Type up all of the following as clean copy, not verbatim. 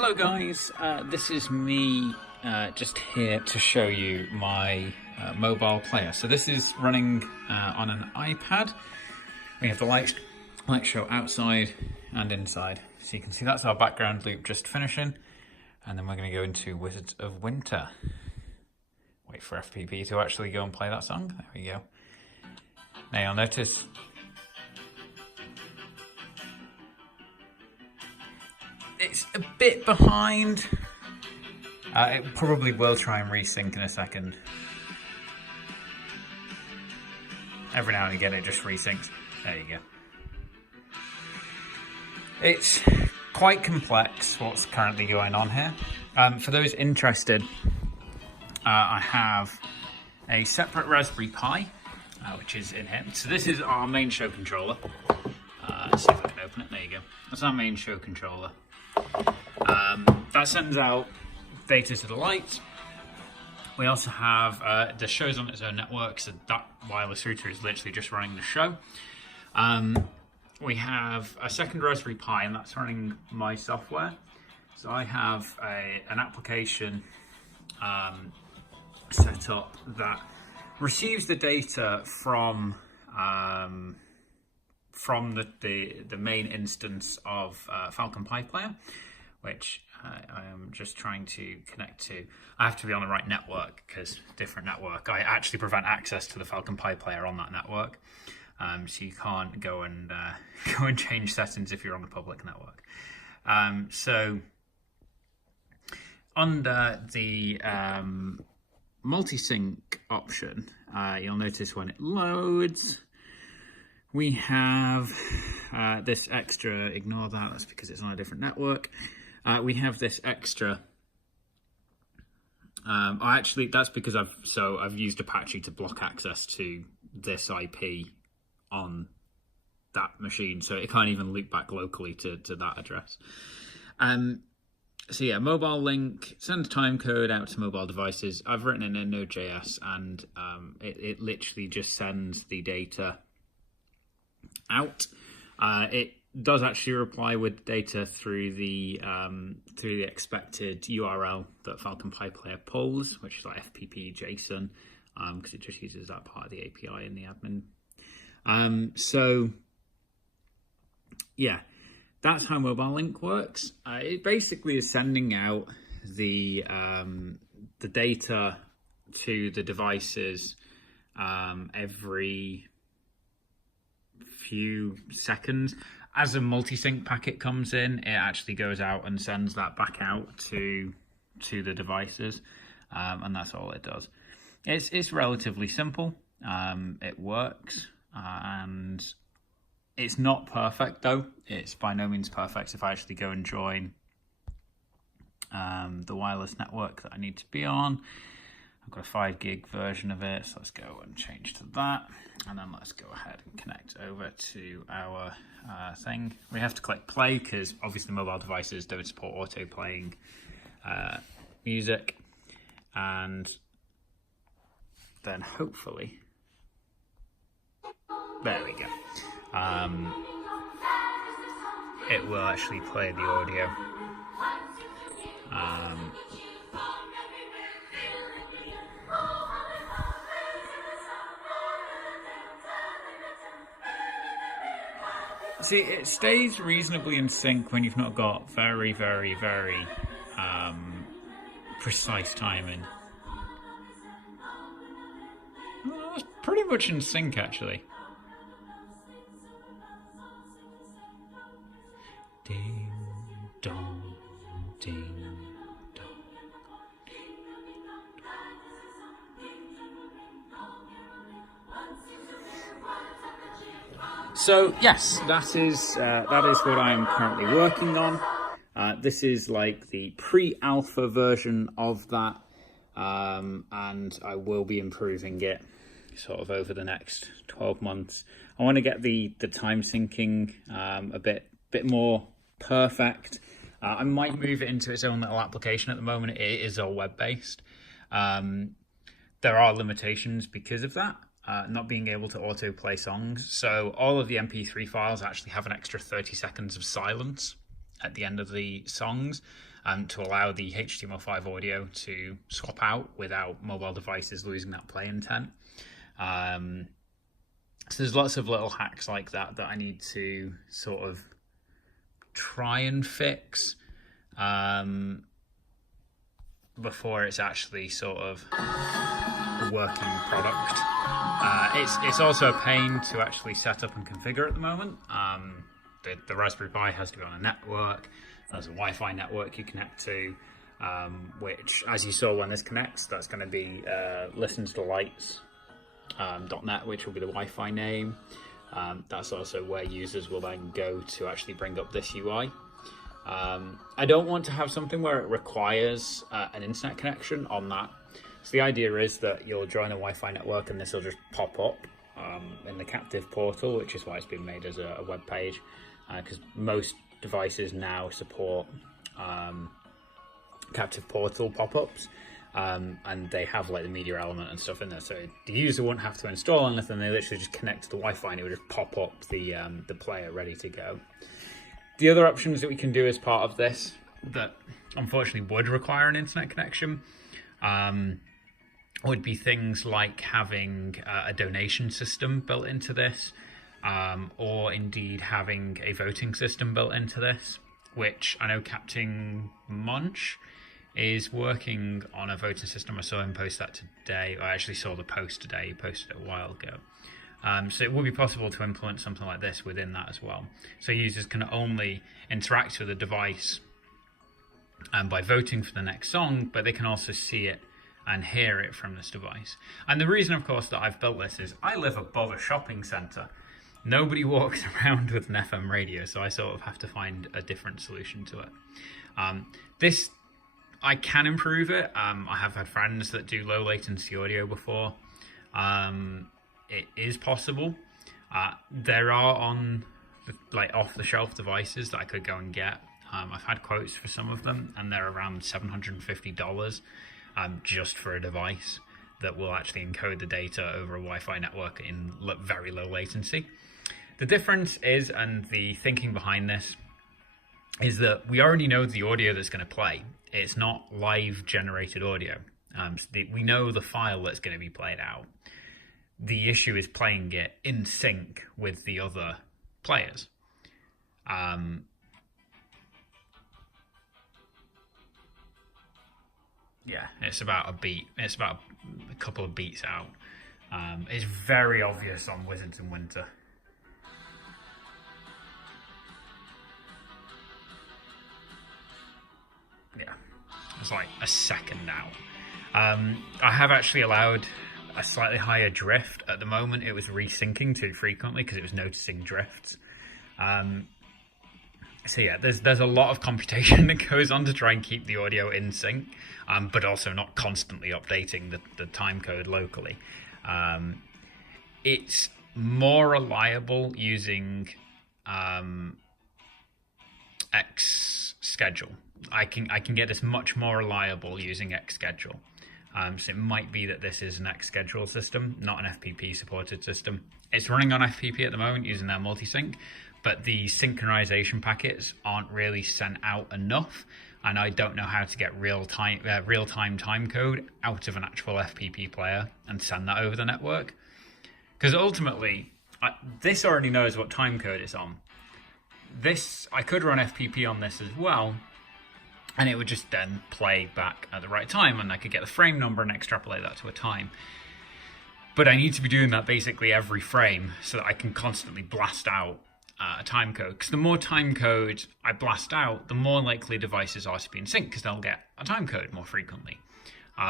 Hello guys, this is me just here to show you my mobile player. So this is running on an iPad. We have the light show outside and inside. So you can see that's our background loop just finishing. And then we're going to go into Wizards of Winter. Wait for FPP to actually go and play that song. There we go. Now you'll notice it's a bit behind. It probably will try and resync in a second. Every now and again it just resyncs. There you go. It's quite complex what's currently going on here. For those interested, I have a separate Raspberry Pi, which is in here. So this is our main show controller. Let's see if I can open it. There you go. That's our main show controller. That sends out data to the lights. We also have, the show's on its own network, so that wireless router is literally just running the show. We have a second Raspberry Pi, and that's running my software. So I have an application set up that receives the data from the main instance of Falcon Pi Player, which I am just trying to connect to. I have to be on the right network because different network. I actually prevent access to the Falcon Pi Player on that network, so you can't go and go and change settings if you're on the public network. So under the multi-sync option, you'll notice when it loads, we have this extra, ignore that, that's because it's on a different network. We have this extra, actually that's because I've used Apache to block access to this IP on that machine, so it can't even loop back locally to that address. So yeah, MobileLink sends timecode out to mobile devices. I've written it in Node.js, and it literally just sends the data out. It does actually reply with data through the expected URL that Falcon Pi Player pulls, which is like FPP JSON, because it just uses that part of the API in the admin. So yeah, that's how MobileLink works. It basically is sending out the data to the devices every few seconds. As a multi-sync packet comes in, it actually goes out and sends that back out to the devices, and that's all it does. It's relatively simple. It works, and it's not perfect though. It's by no means perfect. If I actually go and join the wireless network that I need to be on, I've got a 5 gig version of it, so let's go and change to that, and then let's go ahead and connect over to our thing. We have to click play because obviously mobile devices don't support auto playing music, and then hopefully, there we go. It will actually play the audio. See, it stays reasonably in sync when you've not got very, very, very precise timing. Well, it's pretty much in sync actually. Ding dong, ding dong. So yes, that is what I am currently working on. This is like the pre-alpha version of that, and I will be improving it sort of over the next 12 months. I want to get the time syncing a bit more perfect. I might move it into its own little application. At the moment, it is all web-based. There are limitations because of that. Not being able to autoplay songs. So all of the MP3 files actually have an extra 30 seconds of silence at the end of the songs to allow the HTML5 audio to swap out without mobile devices losing that play intent. So there's lots of little hacks like that I need to sort of try and fix before it's actually sort of a working product. It's also a pain to actually set up and configure at the moment. The Raspberry Pi has to be on a network. There's a Wi-Fi network you connect to, which, as you saw when this connects, that's going to be listensdelights.net, which will be the Wi-Fi name. That's also where users will then go to actually bring up this UI. I don't want to have something where it requires an internet connection on that. So the idea is that you'll join a Wi-Fi network and this will just pop up in the captive portal, which is why it's been made as a web page, because most devices now support captive portal pop-ups, and they have like the media element and stuff in there, so the user wouldn't have to install anything. They literally just connect to the Wi-Fi and it would just pop up the player ready to go. The other options that we can do as part of this that unfortunately would require an internet connection would be things like having a donation system built into this, or indeed having a voting system built into this, which I know Captain Munch is working on a voting system. I saw him post that today. I actually saw the post today. He posted it a while ago. So it would be possible to implement something like this within that as well. So users can only interact with the device by voting for the next song, but they can also see it and hear it from this device. And the reason, of course, that I've built this is I live above a shopping centre. Nobody walks around with an FM radio, so I sort of have to find a different solution to it. This, I can improve it. I have had friends that do low latency audio before. It is possible. There are off-the-shelf devices that I could go and get. I've had quotes for some of them, and they're around $750 just for a device that will actually encode the data over a Wi-Fi network in very low latency. The difference is, and the thinking behind this, is that we already know the audio that's going to play. It's not live generated audio. We know the file that's going to be played out. The issue is playing it in sync with the other players. Yeah, it's about a beat. It's about a couple of beats out. It's very obvious on Wizards in Winter. Yeah, it's like a second out. I have actually allowed a slightly higher drift. At the moment it was resyncing too frequently because it was noticing drifts. So yeah, there's a lot of computation that goes on to try and keep the audio in sync, but also not constantly updating the time code locally. It's more reliable using Xschedule. I can get this much more reliable using Xschedule. So it might be that this is an Xschedule system, not an FPP supported system. It's running on FPP at the moment using their multisync, but the synchronization packets aren't really sent out enough, and I don't know how to get real-time time code out of an actual FPP player and send that over the network. Because ultimately, this already knows what time code it's on. I could run FPP on this as well, and it would just then play back at the right time, and I could get the frame number and extrapolate that to a time. But I need to be doing that basically every frame so that I can constantly blast out a time code. Because the more time code I blast out, the more likely devices are to be in sync, because they'll get a time code more frequently.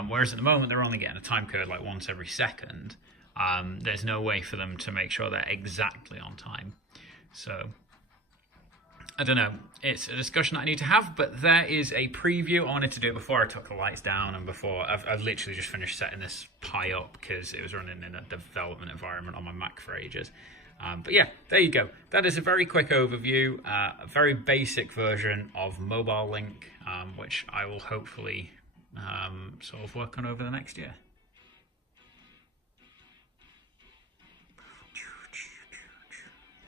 Whereas at the moment, they're only getting a time code like once every second. There's no way for them to make sure they're exactly on time. So I don't know, it's a discussion that I need to have, but there is a preview. I wanted to do it before I took the lights down and before I've literally just finished setting this Pi up because it was running in a development environment on my Mac for ages. But yeah, there you go. That is a very quick overview, a very basic version of MobileLink, which I will hopefully sort of work on over the next year.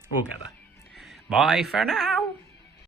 We'll get there. Bye for now.